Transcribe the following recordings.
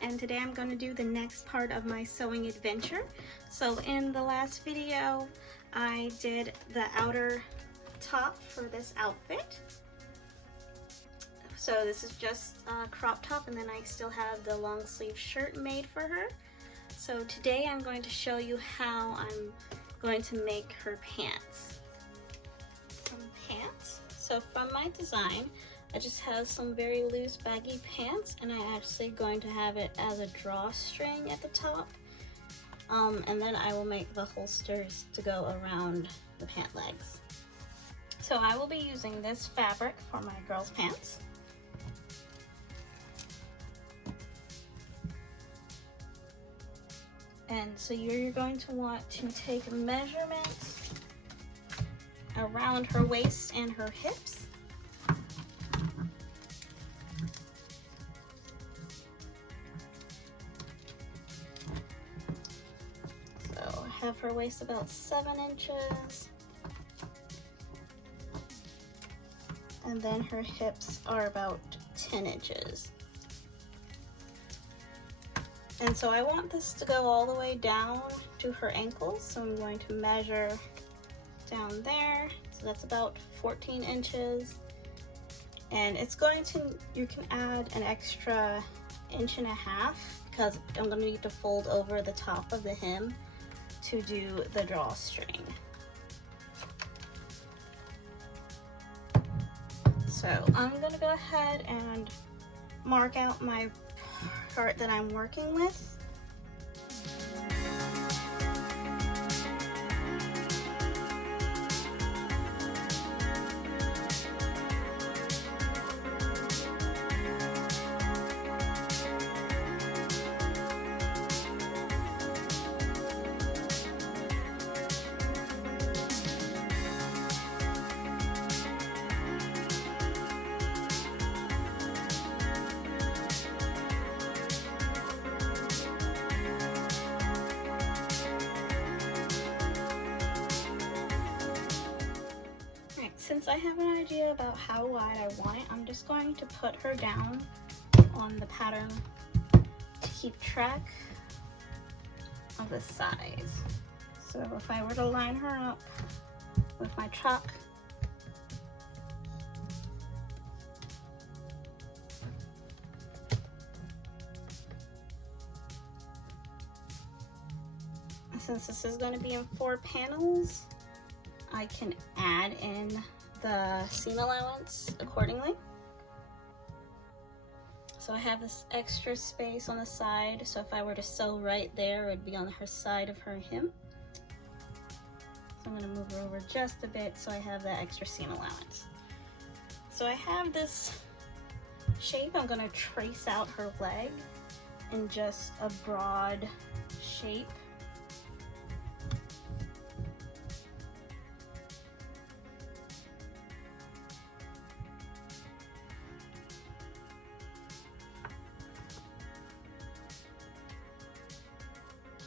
And today I'm going to do the next part of my sewing adventure. So in the last video I did the outer top for this outfit. So this is just a crop top, and then I still have the long sleeve shirt made for her. So today I'm going to show you how I'm going to make her pants. Some pants. So from my design, I just have some very loose baggy pants, and I'm actually going to have it as a drawstring at the top. And then I will make the holsters to go around the pant legs. So I will be using this fabric for my girls' pants. And so you're going to want to take measurements around her waist and her hips. So have her waist about 7 inches. And then her hips are about 10 inches. And so I want this to go all the way down to her ankles. So I'm going to measure down there. So that's about 14 inches. And it's going to, you can add an extra 1.5 inches because I'm going to need to fold over the top of the hem to do the drawstring. So I'm going to go ahead and mark out my part that I'm working with. Since I have an idea about how wide I want it, I'm just going to put her down on the pattern to keep track of the size. So if I were to line her up with my chalk, since this is going to be in 4 panels, I can add in the seam allowance accordingly. So I have this extra space on the side, so if I were to sew right there, it would be on her side of her hem. So I'm going to move her over just a bit so I have that extra seam allowance. So I have this shape. I'm going to trace out her leg in just a broad shape.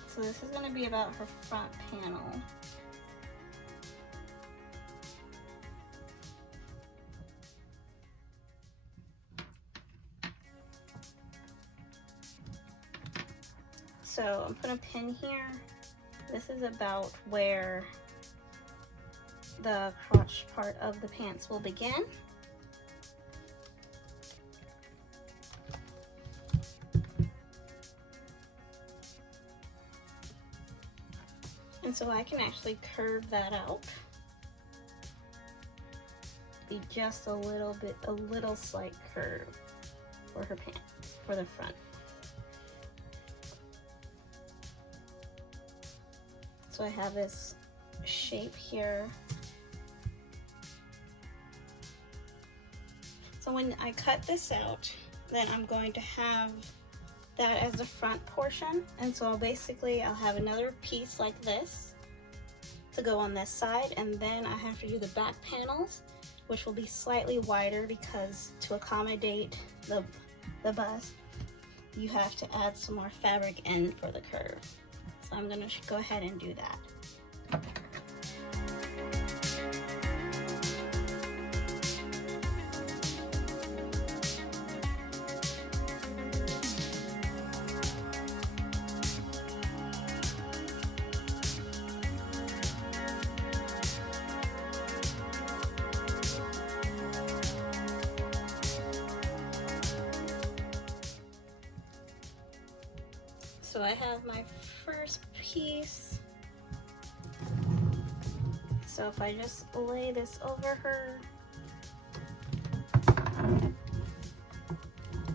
So this is going to be about her front panel. So I'm putting a pin here. This is about where the crotch part of the pants will begin. And so I can actually curve that out. Be just a little slight curve for her pants, for the front. So I have this shape here. So when I cut this out, then I'm going to have that as the front portion, and so I'll have another piece like this to go on this side, and then I have to do the back panels, which will be slightly wider because to accommodate the bust, you have to add some more fabric in for the curve. So I'm going to go ahead and do that. So I have my first piece. So if I just lay this over her,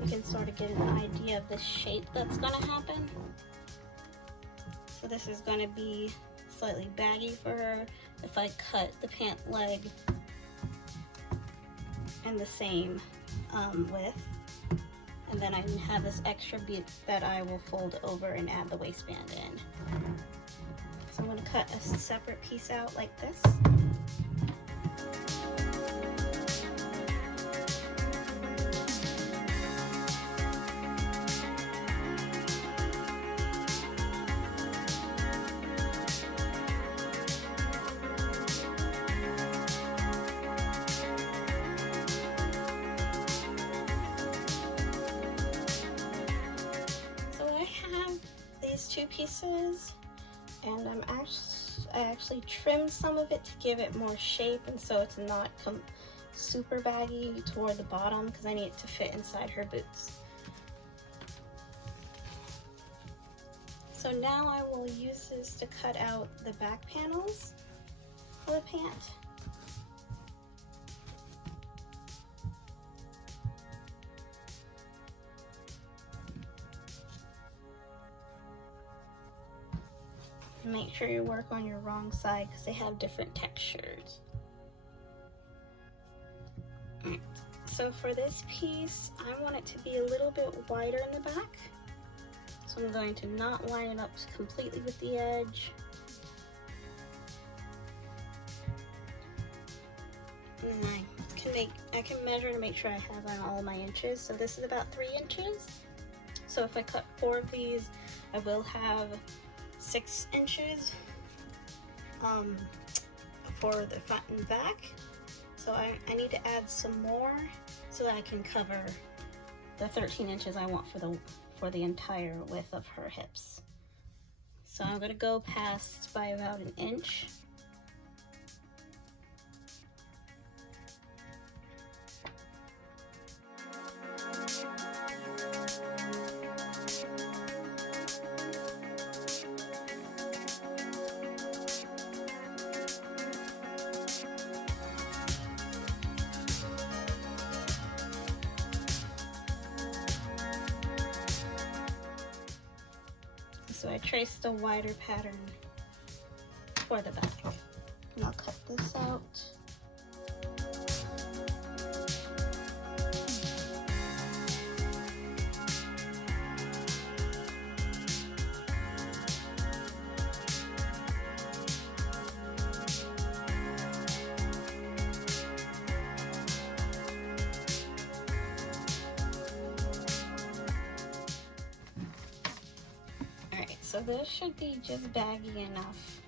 you can sort of get an idea of the shape that's gonna happen. So this is gonna be slightly baggy for her if I cut the pant leg in the same width. And then I have this extra bit that I will fold over and add the waistband in. So I'm going to cut a separate piece out like this. Two pieces, and I actually trimmed some of it to give it more shape, and so it's not super baggy toward the bottom because I need it to fit inside her boots. So now I will use this to cut out the back panels for the pant. Make sure you work on your wrong side because they have different textures. Right. So for this piece, I want it to be a little bit wider in the back. So I'm going to not line it up completely with the edge. And I can measure to make sure I have all my inches. So this is about 3 inches. So if I cut 4 of these, I will have 6 inches for the front and back. So I need to add some more so that I can cover the 13 inches I want for the entire width of her hips. So I'm going to go past by about 1 inch. So I traced a wider pattern for the back. And I'll cut this out. So this should be just baggy enough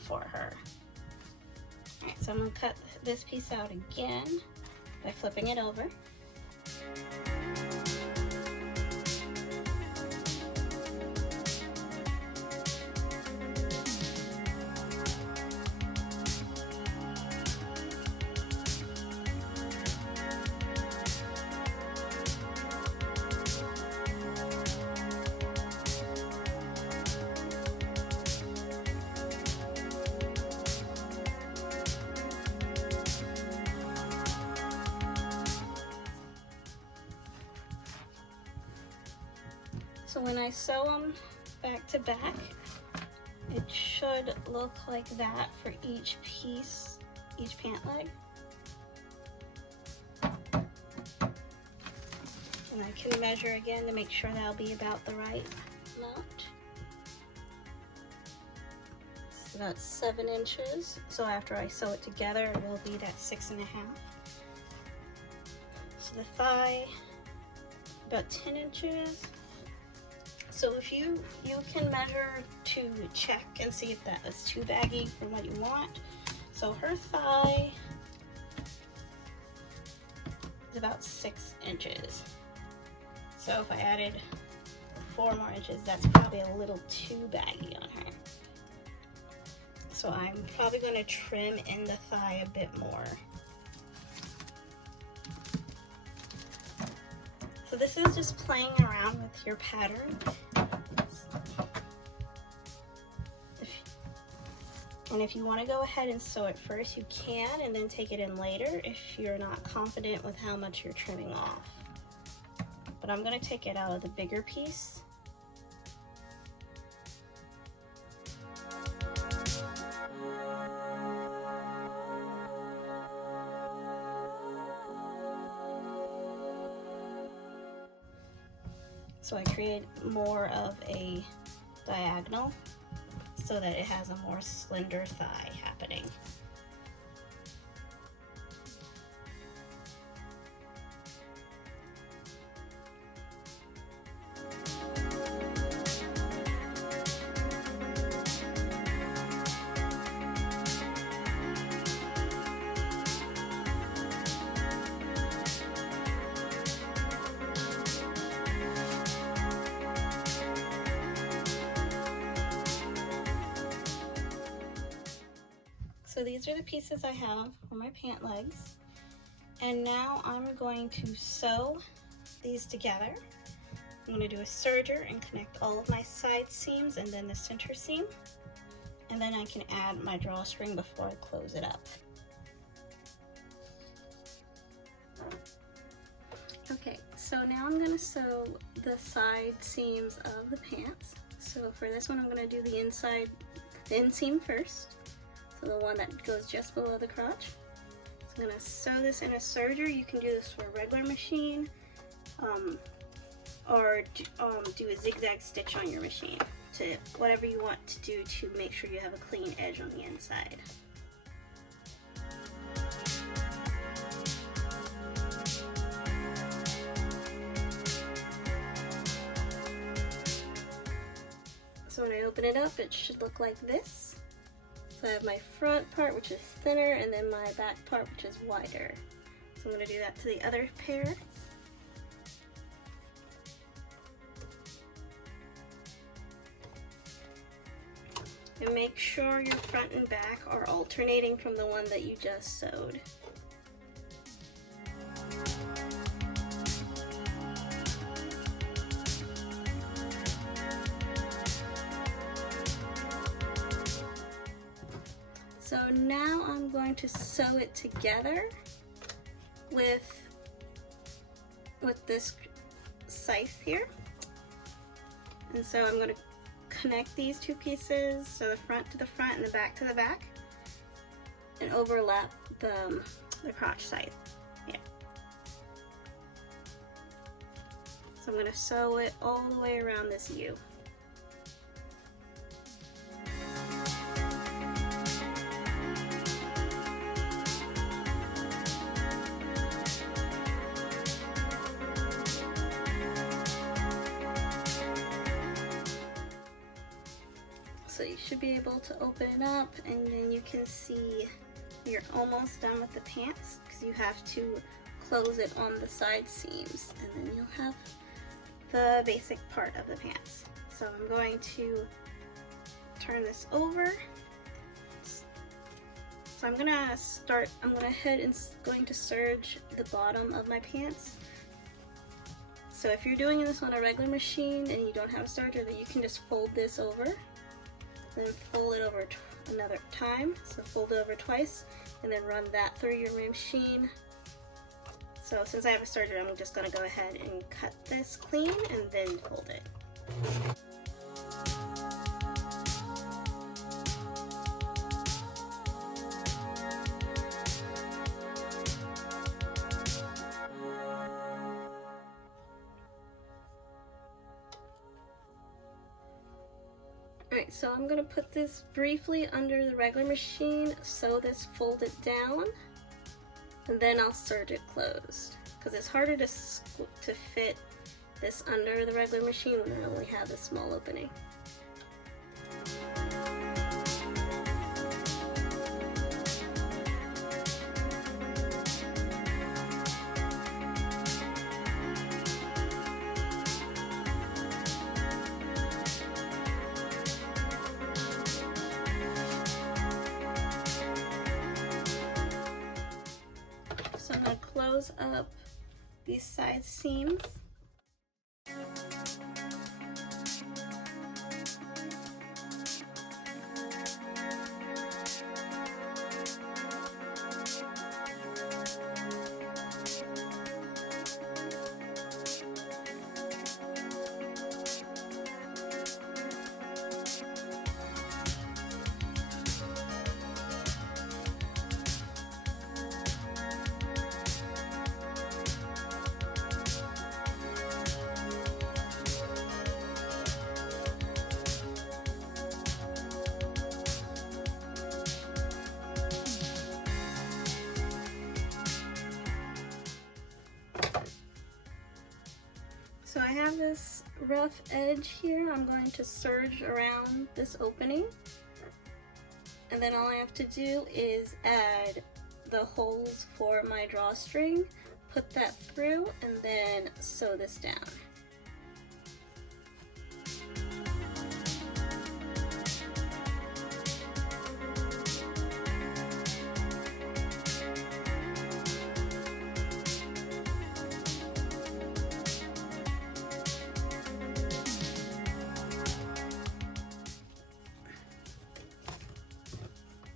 for her. Alright, so I'm going to cut this piece out again by flipping it over. So when I sew them back to back, it should look like that for each piece, each pant leg. And I can measure again to make sure that'll be about the right amount. It's about 7 inches. So after I sew it together, it will be that 6.5. So the thigh, about 10 inches. So if you can measure to check and see if that is too baggy for what you want. So her thigh is about 6 inches. So if I added 4 more inches, that's probably a little too baggy on her. So I'm probably going to trim in the thigh a bit more. So this is just playing around with your pattern And if you want to go ahead and sew it first, you can, and then take it in later if you're not confident with how much you're trimming off. But I'm going to take it out of the bigger piece. So I create more of a diagonal so that it has a more slender thigh happening. So these are the pieces I have for my pant legs. And now I'm going to sew these together. I'm going to do a serger and connect all of my side seams and then the center seam. And then I can add my drawstring before I close it up. Okay, so now I'm going to sew the side seams of the pants. So for this one I'm going to do the inseam first. So the one that goes just below the crotch. So I'm going to sew this in a serger. You can do this for a regular machine, or do a zigzag stitch on your machine, to whatever you want to do to make sure you have a clean edge on the inside. So when I open it up, it should look like this. So I have my front part, which is thinner, and then my back part, which is wider. So I'm going to do that to the other pair. And make sure your front and back are alternating from the one that you just sewed. So now I'm going to sew it together with this scythe here. And so I'm going to connect these two pieces, so the front to the front and the back to the back, and overlap the crotch scythe. Yeah. So I'm going to sew it all the way around this U. So you should be able to open it up, and then you can see you're almost done with the pants, because you have to close it on the side seams, and then you'll have the basic part of the pants. So I'm going to turn this over. So I'm gonna head and going to serge the bottom of my pants. So if you're doing this on a regular machine and you don't have a serger, then you can just fold this over. Then fold it over another time, so fold it over twice, and then run that through your machine. So since I have a serger, I'm just going to go ahead and cut this clean and then fold it. Alright, so I'm going to put this briefly under the regular machine, sew this, fold it down, and then I'll serge it closed. Because it's harder to fit this under the regular machine when I only have this small opening. So I'm going to close up these side seams. rough edge here, I'm going to serge around this opening. And then all I have to do is add the holes for my drawstring, put that through, and then sew this down.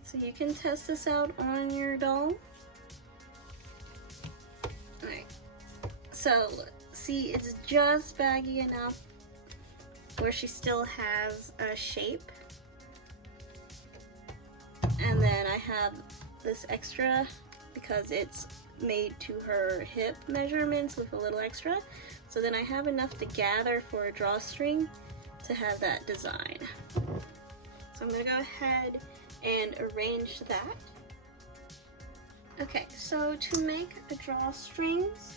So you can test this out on your doll. Alright, so see, it's just baggy enough where she still has a shape. And then I have this extra because it's made to her hip measurements with a little extra. So then I have enough to gather for a drawstring to have that design. So I'm gonna go ahead and arrange that. Okay, so to make the drawstrings,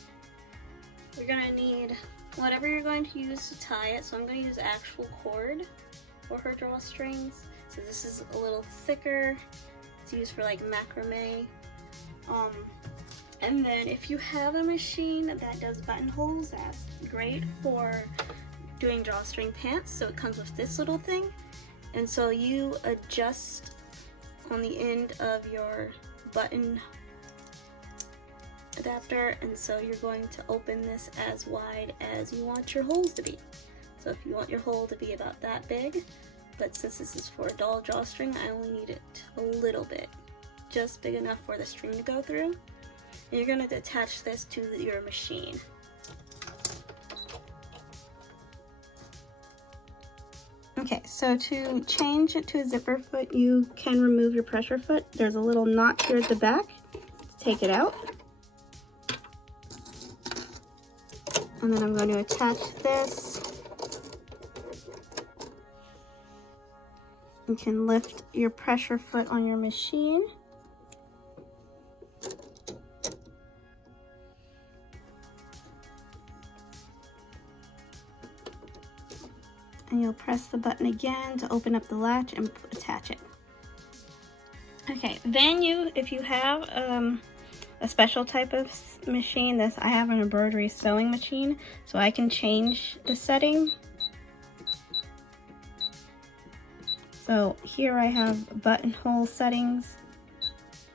you're gonna need whatever you're going to use to tie it. So I'm gonna use actual cord for her drawstrings. So this is a little thicker. It's used for like macrame. And then if you have a machine that does buttonholes, that's great for doing drawstring pants. So it comes with this little thing. And so you adjust on the end of your button adapter, and so you're going to open this as wide as you want your holes to be. So if you want your hole to be about that big, but since this is for a doll drawstring, I only need it a little bit, just big enough for the string to go through. And you're going to attach this to your machine. Okay, so to change it to a zipper foot, you can remove your pressure foot. There's a little notch here at the back. Take it out. And then I'm going to attach this. You can lift your pressure foot on your machine. And you'll press the button again to open up the latch and attach it. Okay, then if you have a special type of machine, I have an embroidery sewing machine, so I can change the setting. So here I have buttonhole settings,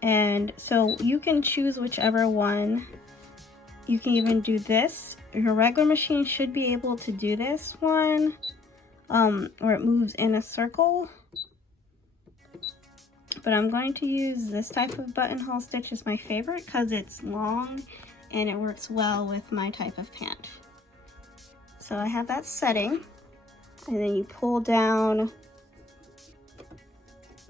and so you can choose whichever one. You can even do this. Your regular machine should be able to do this one. Where it moves in a circle, but I'm going to use this type of buttonhole stitch as my favorite because it's long and it works well with my type of pant. So I have that setting, and then you pull down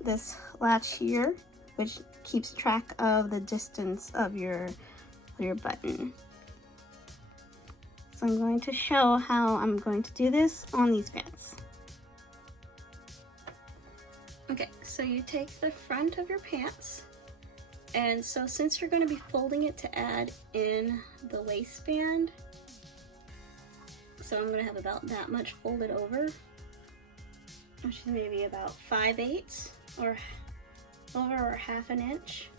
this latch here, which keeps track of the distance of your button. So I'm going to show how I'm going to do this on these pants. Okay, so you take the front of your pants, and so since you're going to be folding it to add in the waistband, so I'm going to have about that much folded over, which is maybe about 5/8 or over or half an inch.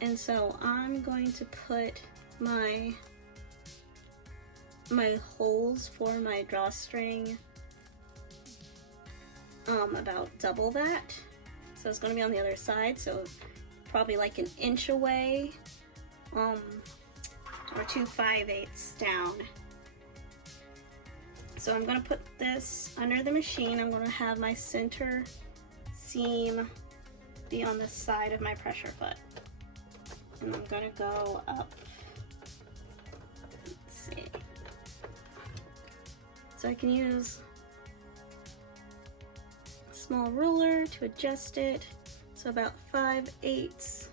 And so I'm going to put my holes for my drawstring about double that. So it's going to be on the other side, so probably like an inch away, or 2 5/8 down. So I'm going to put this under the machine. I'm going to have my center seam be on the side of my pressure foot, and I'm going to go up. Let's see. So I can use a small ruler to adjust it. So about 5/8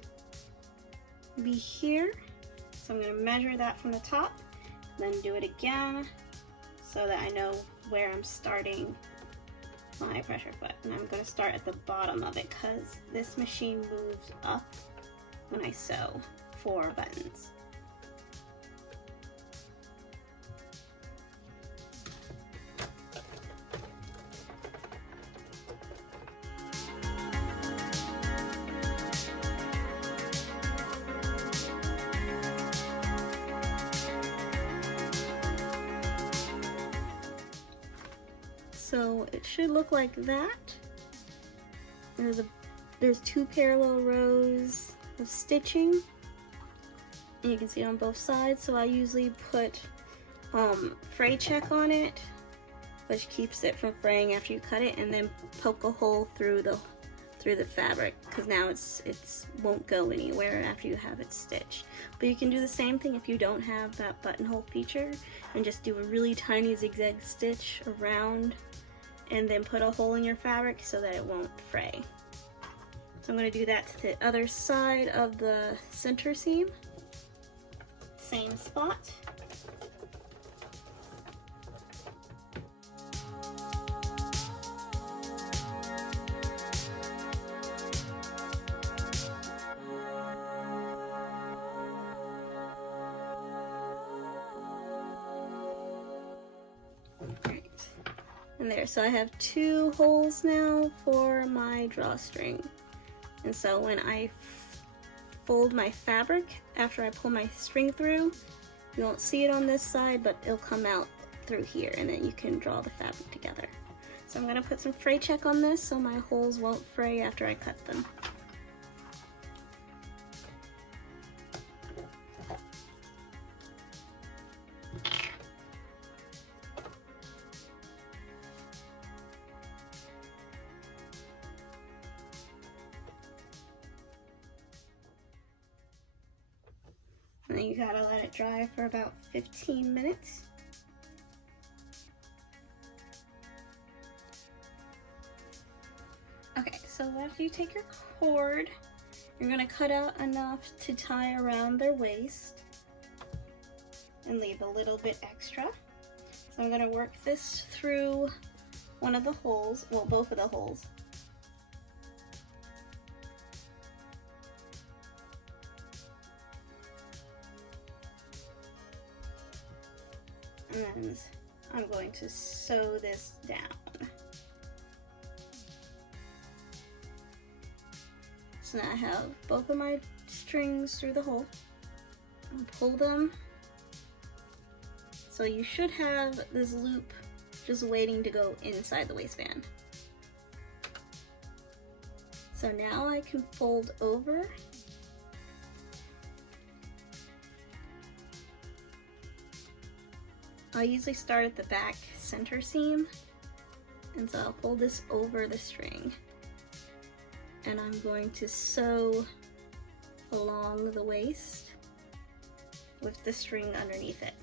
be here. So I'm going to measure that from the top, then do it again so that I know where I'm starting my pressure foot. And I'm going to start at the bottom of it because this machine moves up when I sew 4 buttons. So it should look like that. There's 2 parallel rows of stitching, and you can see it on both sides. So I usually put fray check on it, which keeps it from fraying after you cut it, and then poke a hole through the fabric, because now it won't go anywhere after you have it stitched. But you can do the same thing if you don't have that buttonhole feature, and just do a really tiny zigzag stitch around and then put a hole in your fabric so that it won't fray. So I'm going to do that to the other side of the center seam. Same spot. And there, so I have 2 holes now for my drawstring. And so when I fold my fabric, after I pull my string through, you won't see it on this side, but it'll come out through here, and then you can draw the fabric together. So I'm going to put some fray check on this so my holes won't fray after I cut them. And then you gotta let it dry for about 15 minutes. Okay, so after you take your cord, you're gonna cut out enough to tie around their waist and leave a little bit extra. So I'm gonna work this through one of the holes, well, both of the holes. And then I'm going to sew this down. So now I have both of my strings through the hole. I'll pull them. So you should have this loop just waiting to go inside the waistband. So now I can fold over. I usually start at the back center seam, and so I'll fold this over the string, and I'm going to sew along the waist with the string underneath it,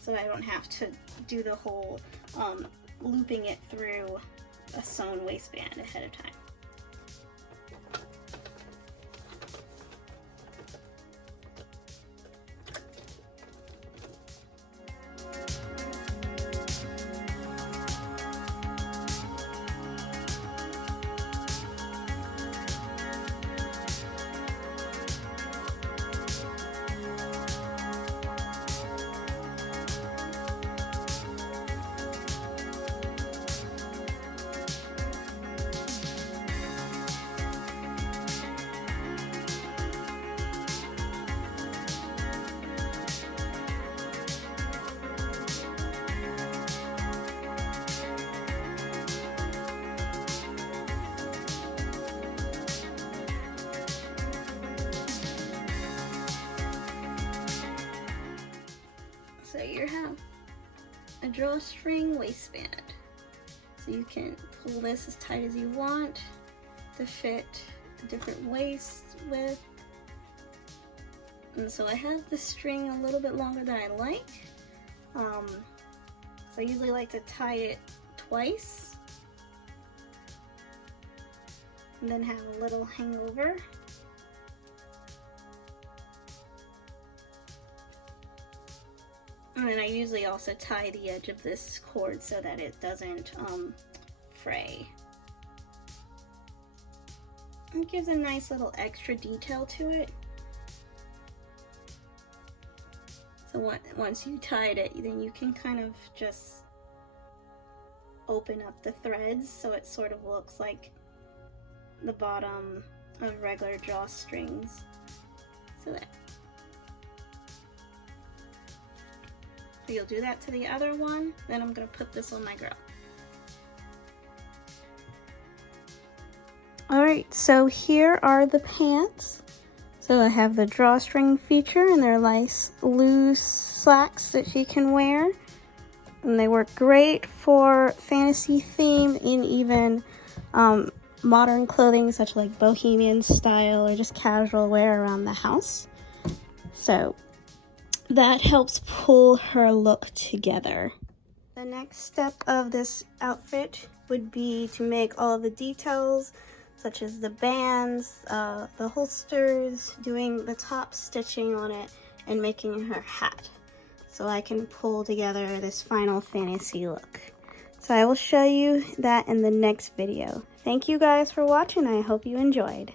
so I don't have to do the whole looping it through a sewn waistband ahead of time. So you have a drawstring waistband. So you can pull this as tight as you want to fit a different waist width. And so I have the string a little bit longer than I like. So I usually like to tie it twice and then have a little hangover. And then I usually also tie the edge of this cord so that it doesn't fray. It gives a nice little extra detail to it. So once you tied it, then you can kind of just open up the threads so it sort of looks like the bottom of regular drawstrings. So after you'll do that to the other one, then I'm gonna put this on my girl. Alright, so here are the pants. So I have the drawstring feature, and they're nice loose slacks that she can wear. And they work great for fantasy theme and even modern clothing, such like bohemian style or just casual wear around the house. So that helps pull her look together. The next step of this outfit would be to make all of the details, such as the bands, the holsters, doing the top stitching on it, and making her hat. So I can pull together this final fantasy look. So I will show you that in the next video. Thank you guys for watching. I hope you enjoyed.